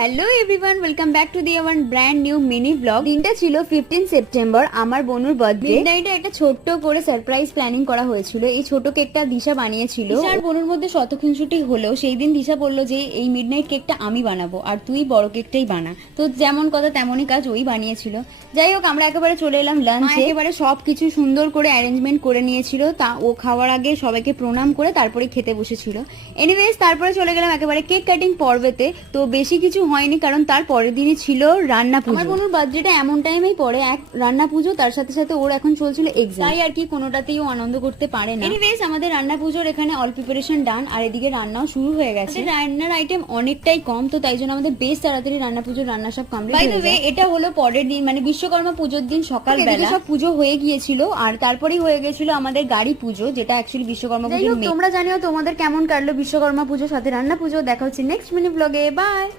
Hello everyone, welcome back to the hour brand new mini blog. দিনটা ছিল 15 September, আমার বোনুর birthday. মিডনাইটে একটা ছোট্ট করে সারপ্রাইজ প্ল্যানিং করা হয়েছিল। এই ছোট কেকটা দিশা বানিয়েছিল। আর বোনুর মধ্যে শত খুনসুটি হলেও সেই দিন দিশা বললো যে এই মিডনাইট কেকটা আমি বানাবো আর তুই বড় কেকটাই বানা। তো যেমন কথা তেমনই কাজ, ওই বানিয়েছিল। যাই হোক, আমরা একেবারে চলে এলাম লাঞ্চে। একেবারে সবকিছু সুন্দর করে অ্যারেঞ্জমেন্ট করে নিয়েছিল। তা ও খাওয়ার আগে সবাইকে প্রণাম করে তারপরে খেতে বসেছিল। এনিওয়েজ, তারপরে চলে গেলাম একেবারে কেক কাটিং পর্বেতে। তো বেশি কিছু হয়নি, কারণ তার পরের দিনই ছিল রান্না পুজো। আমার বোনের বার্থডেটা এমন টাইমেই পড়ে, এক রান্না পুজো, তার সাথে সাথে ওর এখন চলছিল এক্সাম, তাই আর কি কোনোটাতেই ও আনন্দ করতে পারে না। এনিওয়েজ, আমাদের রান্না পুজোর এখানে অল প্রিপারেশন ডান, আর এদিকে রান্নাও শুরু হয়ে গেছে। রান্নার আইটেম অনেকটাই কম, তো তাই জন্য আমাদের বেশ তাড়াতাড়ি রান্না পুজোর রান্না সব কমপ্লিট হয়ে যায়। বাই দ্য ওয়ে, এটা হলো পরের দিন, মানে বিশ্বকর্মা পুজোর দিন সকালবেলা সব পুজো হয়ে গিয়েছিল, আর তারপরেই হয়ে গেছিল আমাদের গাড়ি পুজো, যেটা অ্যাকচুয়ালি বিশ্বকর্মা পুজো। তোমরা জানিও তোমাদের কেমন কাটলো বিশ্বকর্মা পুজোর সাথে রান্না পুজো। দেখা হচ্ছে নেক্সট মিনি ব্লগে। বাই।